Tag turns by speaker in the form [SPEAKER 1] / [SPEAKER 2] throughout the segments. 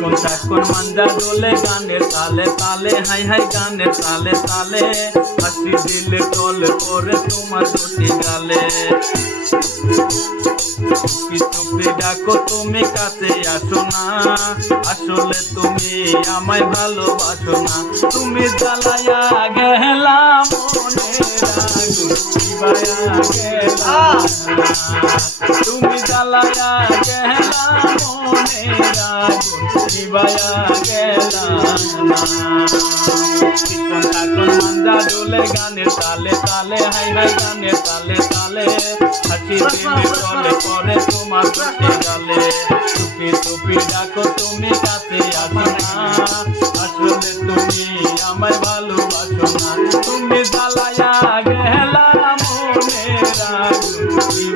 [SPEAKER 1] কোন চাকর মাঞ্জা দোলে গানের তালে তালে, হাই হাই গানের তালে তালে। হাসি দিলে তলে পরে তোমার দুটি গালে। ডাকো, তুমি কাছে আসো না। আসলে তুমি আমায় ভালোবাসো না। তুমি জ্বালায়া গেলাম মনে গেলাম তুমি জ্বালায়া গেলাম মনে রাগুন নিবায়া গেলাম চিকন কাকন মান্দা ডোলে গানের তালে তালে হাই হাই গানের তালে তালে হাসি দিলে চলে পরে তোমার গালে টুপি টুপি ডাকো তুমি কাছে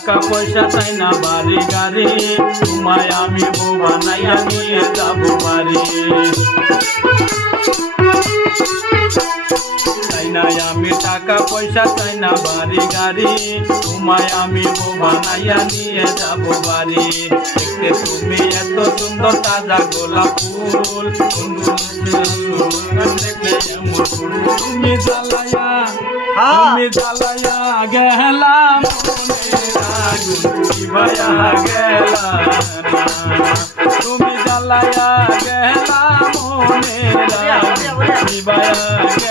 [SPEAKER 1] টাকা পয়সা চাই না বাড়ি গাড়ি তোমায় আমি বউ বানাইয়া নিয়ে যাবো বাড়ি চাই না আমি টাকা পয়সা চাই না বাড়ি গাড়ি। তোমায় আমি বউ বানাইয়া নিয়ে যাব বাড়ি। দেখতে তুমি এত সুন্দর তাজা গোলাপ ফুল। তুমি জ্বালায়া তুমি জ্বালায়া গেলাম নিভায়া গেলাম তুমি জ্বালায়া গেলাম মনের আগুন।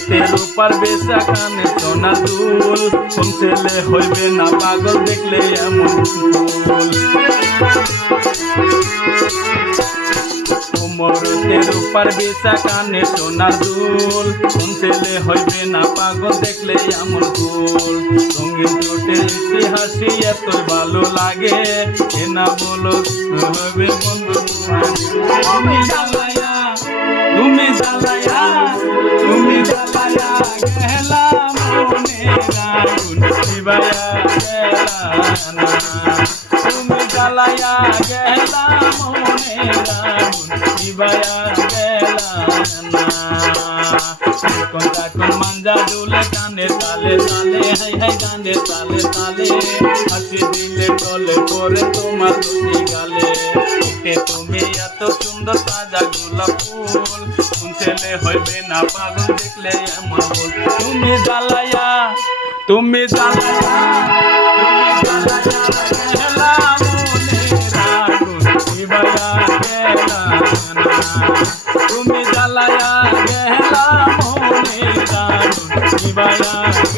[SPEAKER 1] মোরেতে রূপার বেচা কানে সোনা দুল। কোন ছেলে হইবে না পাগল দেখলে এমন ফুল। মোরতে রূপার বেচা কানে সোনার দুল। কোন ছেলে হইবে না পাগল দেখলে এমন ফুল। রঙিন চোটে একটি এত ভালো লাগে। এ না বলো হবে বন্ধু তুমি জ্বালায়া তুমি জ্বালায়া গেলাম মনে রাগুন শিবায়া কোন কোন মাঞ্জা ডুলে কানে তালে তালে হাই হাই গানে তালে তালে হাসি দিলে টলে পরে তোমার দুটি গালে তুমি এত সুন্দর তাজা গোলাপ ফুল কোন ছেলে হইবে না পাগল দেখলে এমন তুমি জ্বালায়া তুমি তুমি জ্বালায়া গেলা মনে রাগুন